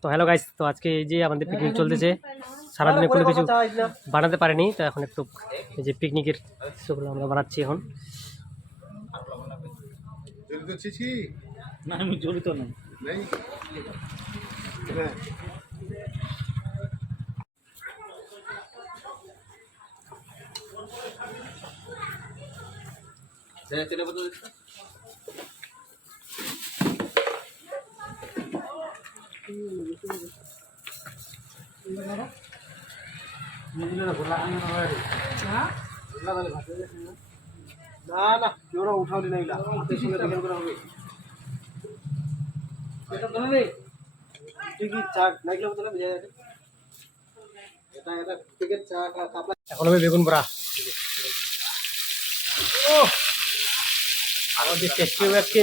তো hello guys, তো আজকে এই যে আমাদের পিকনিক চলতেছে। সারাদিনে কোনো কিছু বানাতে পারিনি, তো এখন একটু এই যে পিকনিকের সেগুলো আমরা বানাচ্ছি এখন। না আমি জড়িত না। না না কেউ উঠাওনি না এগুলা হাতের সঙ্গে দেখে করে হবে এটা তো নেই ঠিকই চা নাইলে বলতে বুঝা যায় এটা এটা টিকেট চা কাপলা এখন আমি বেগুন বড়া ও আমাদের টেস্টি হবে আজকে।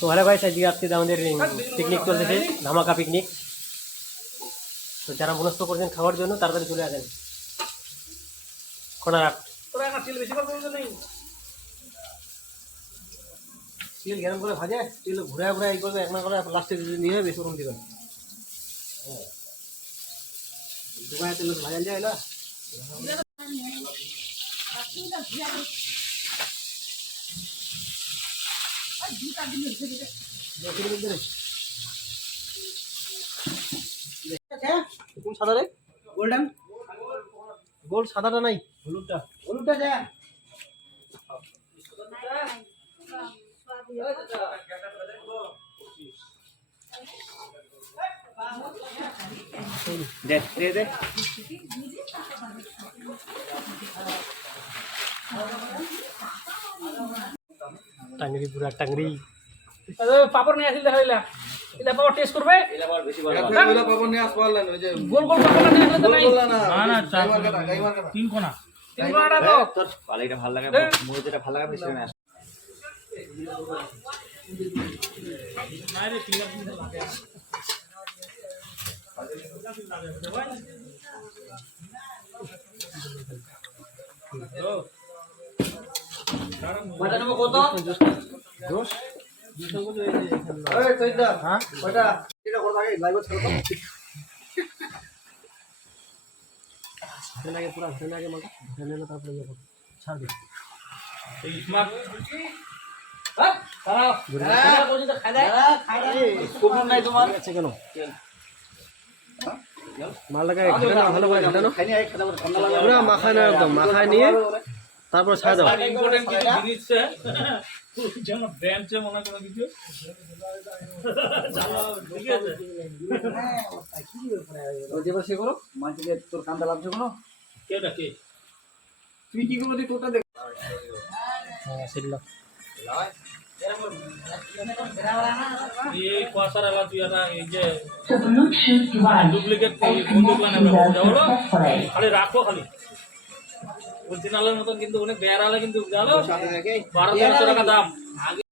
তো হ্যালো গাইস, আজকে আমাদের পিকনিক চলতেছে, ধামাকা পিকনিক। তো যারা মনস্থ করছেন খাওয়ার জন্য তাড়াতাড়ি চলে আসেন। কোনারাট তেল গরম করে ভাজে তেল ঘুরে ঘুরে এই করবে এক না করে লাস্টে নিয়ে বেশি রকম দিবেন দোকানে তেল ভাজা যায় না কোন সাদা রে গোল্ডেন গোল্ড সাদাটা নাই হলুদটা হলুদটা যা দে দে দে টাংরি পুরা টাংরি পাপড় নিয়ে আসিল দেখাইলা এটা পাপড় টেস্ট করবে এটা বল বেশি ভালো এগুলো পাবো নিয়ে আসবো আল্লাহ ওই যে গোল গোল পাপড় নিয়ে আসলে তো নাই গোল না না চার মার্কা গাই মার্কা তিন কোনা তিন কোণাটা তো তোর পালাইটা ভালো লাগে মুড়ি যেটা ভালো লাগে বেশি না আরে তিন লাগে বাটা নেব কত দোষ এই চৈদা হ্যাঁ কয়টা এটা কত আগে লাইভ ছেড়ে দাও আগে পুরা ঘরে আগে মাথা ঘরে না তারপরে যাব ছাড় দে এই স্মার্ট হ্যাঁ তারা তারা পর্যন্ত খাই দেয় কোন নাই তোমার আছে কেন মাল লাগায় ঘাটানো ভালো করে ঘাটানো খাইনি আই খাদা ঠান্ডা লাগে পুরা মাখায় না একদম মাখায় নিয়ে তারপর ছাড় দাও। ইম্পর্টেন্ট কিছু জিনিস যেমন ব্যান্ডে মনে করে কিছু ঠিক আছে ওই যে বসে করো মাটিতে তোর কান্দা লাগছে কোনো কে ডাকে তুই কি করবি তোরটা দেখ হ্যাঁ সেগুলো এই কোয়াসার আলা তুই না এই যে ডুপ্লিকেট বন্দুক বানাবে বলো খালি রাখো খালি অরিজিনালের মতন কিন্তু অনেক বেয়ারালে কিন্তু জানো 1200 টাকা দাম আগে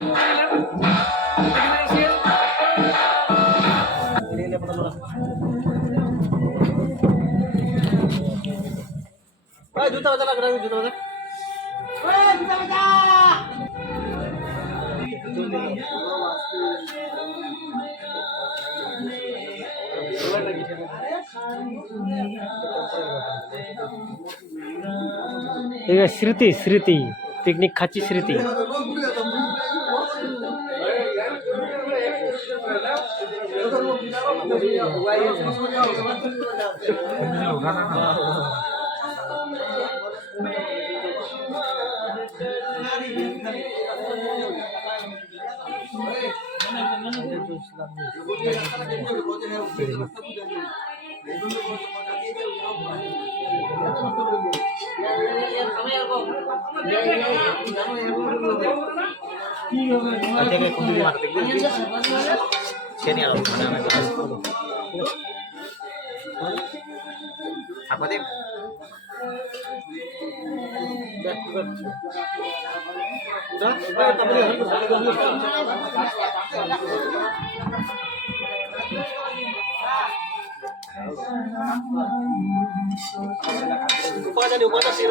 ওই জুতা বাজা লাগা জুতা বাজা ওই জুতা বাজা এই স্মৃতি স্মৃতি পিকনিক খাচ্ছি স্মৃতি। Upah jadi upah sih,